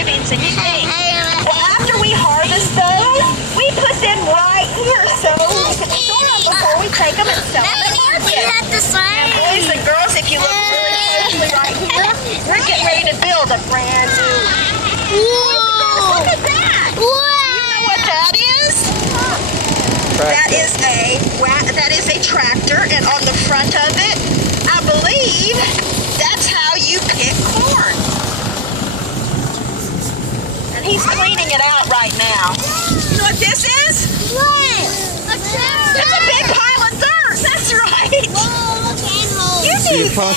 soybeans and you think, well, after we harvest those, we put them right here so we can store them before we take them and sell them at market. Now, boys and girls, if you look really closely right here, we're getting ready to build a brand new. Look at that! You know what that is? That is a tractor, and on the front of it, I believe that's how you pick corn. And he's cleaning it out right now. You know what this is? What? It's a big pile of dirt. That's right. You knew that.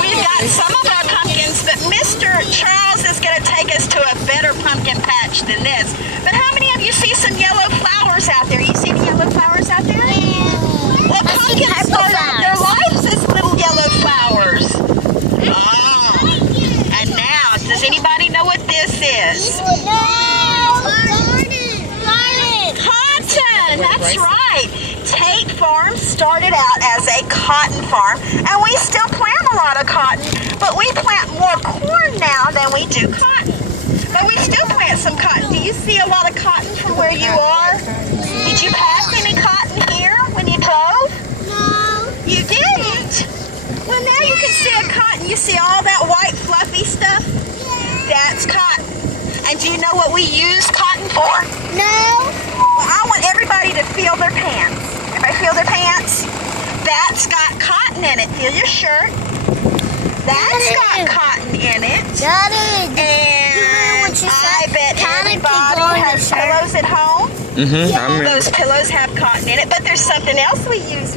We've got some of our pumpkins, but Mr. Charles is going to take us to a better pumpkin patch than this. But how many of you see some yellow flowers out there? You see the yellow flowers out there? Well, pumpkins start out their lives as little yellow flowers. Oh. And now, does anybody know what this is? Cotton. That's right. Tate Farm started out as a cotton farm, and we still plant a lot of cotton, but we plant more corn now than we do cotton. But we still plant some cotton. Do you see a lot of cotton from where you are? Did you pass any cotton here when you drove? No. You didn't? Well, now you can see a cotton. You see all that white fluffy stuff? That's cotton. And do you know what we use cotton for? No. Well, I want everybody to feel their pants. Everybody feel their pants? That's got cotton in it. Feel your shirt. That's got cotton in it. Daddy. And I bet everybody has pillows at home. Mm-hmm. Those pillows have cotton in it, but there's something else we use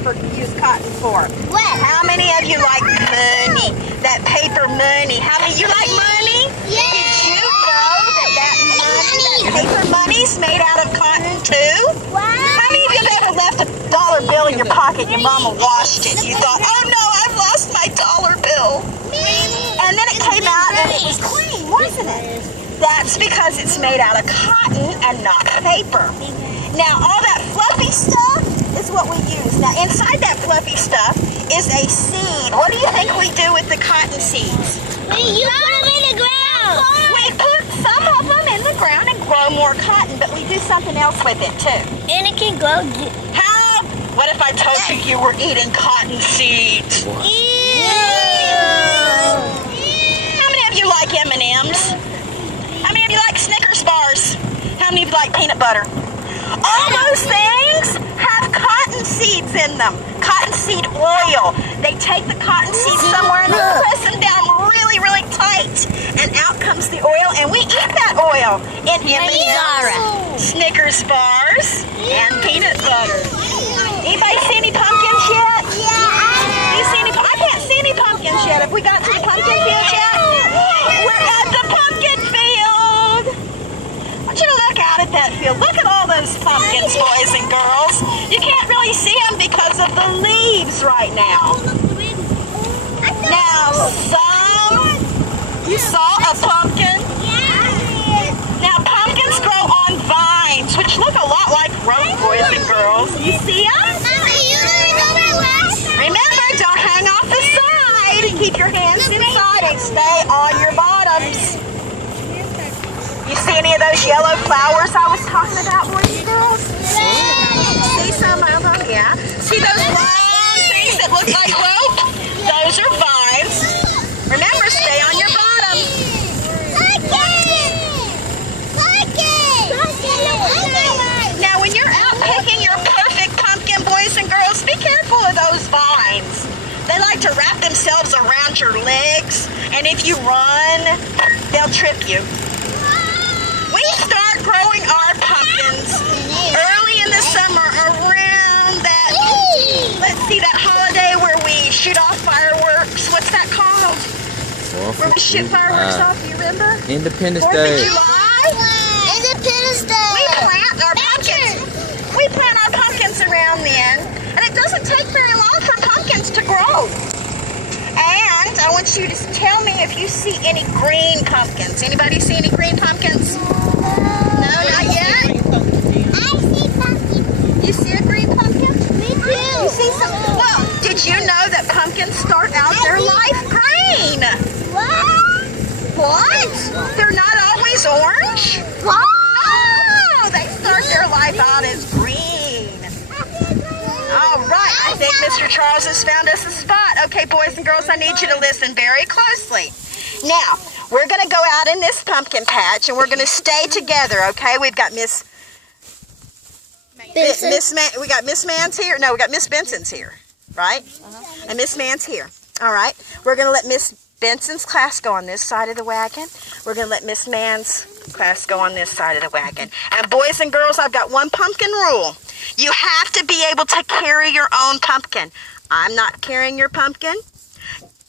cotton for. What? How many of you like money? That paper money. How many of you like money? Yeah. Did you know that money, that paper money's made out of cotton too? Wow. How many of you have ever left a dollar bill in your pocket and your mama washed it? You thought, oh no, I've lost my dollar bill. And then it came out and it was clean, wasn't it? That's because it's made out of cotton and not paper. Now, all that fluffy stuff is what we use. Now, inside that fluffy stuff is a seed. What do you think we do with the cotton seeds? You put them in the ground. We put some of them in the ground and grow more cotton, but we do something else with it, too. And it can grow. How? What if I told you were eating cotton seeds? Ew. How many of you like M&Ms? How many of you like Snickers bars? How many of you like peanut butter? All those things have cotton seeds in them. Cottonseed oil. They take the cotton seeds somewhere and they press them down really, really tight. And out comes the oil, and we eat that oil in M&Ms, Snickers bars, and peanut butter. Anybody see any pumpkins yet? Do you see any? I can't see any pumpkins yet. Have we got to the pumpkin field yet? We're at the pumpkin field. I want you to look out at that field. Look at all those pumpkins, boys and girls. You can't really see them because of the leaves right now. Now, you saw a pumpkin? Now, pumpkins grow on vines, which look a lot like rope, boys and girls. You see them? Remember, don't hang off the side and keep your hands inside and stay on your bottoms. You see any of those yellow flowers I was talking about, boys and girls? See some of them? Yeah. See those long things that look like rope? Those are vines. Remember, stay on your bottoms. Now, when you're out picking your perfect pumpkin, boys and girls, be careful of those vines. They like to wrap themselves around your legs, and if you run, they'll trip you. We start growing our pumpkins early in the summer around that, let's see, that holiday where we shoot off fireworks. What's that called? Where we shoot fireworks off, you remember? Independence 4th Day. of July? Independence Day. We plant our pumpkins around then, and it doesn't take very long for pumpkins to grow. And I want you to tell me if you see any green pumpkins. Anybody see any green pumpkins? No, not yet? I see pumpkins. You see a green pumpkin? Me too. You see some? Well, did you know that pumpkins start out their life green? What? They're not always orange? Wow. Oh, they start their life out as green. All right, I think Mr. Charles has found us a spot. Okay, boys and girls, I need you to listen very closely. Now, we're going to go out in this pumpkin patch, and we're going to stay together, okay? We've got Miss Mann's here. No, we got Miss Benson's here, right? And Miss Mann's here. All right, we're going to let Miss Benson's class go on this side of the wagon. We're going to let Miss Mann's class go on this side of the wagon. And boys and girls, I've got one pumpkin rule. You have to be able to carry your own pumpkin. I'm not carrying your pumpkin.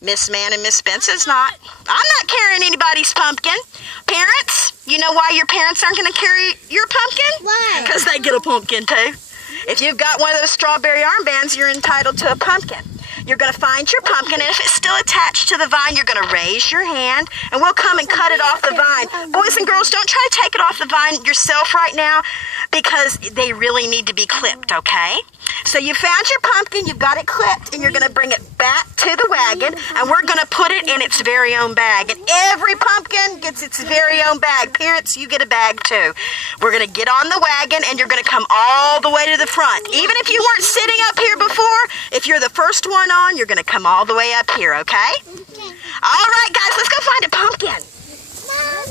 Miss Mann and Miss Benson's not. I'm not carrying anybody's pumpkin. Parents, you know why your parents aren't going to carry your pumpkin? Why? Because they get a pumpkin too. If you've got one of those strawberry armbands, you're entitled to a pumpkin. You're going to find your pumpkin, and if it's still attached to the vine, you're going to raise your hand, and we'll come and cut it off the vine. Boys and girls, don't try to take it off the vine yourself right now, because they really need to be clipped, okay? So you found your pumpkin, you've got it clipped, and you're going to bring it back to the wagon, and we're going to put it in its very own bag. And every pumpkin gets its very own bag. Parents, you get a bag too. We're going to get on the wagon, and you're going to come all the way to the front. Even if you weren't sitting up here before, if you're the first one on, you're going to come all the way up here, okay? All right, guys, let's go find a pumpkin.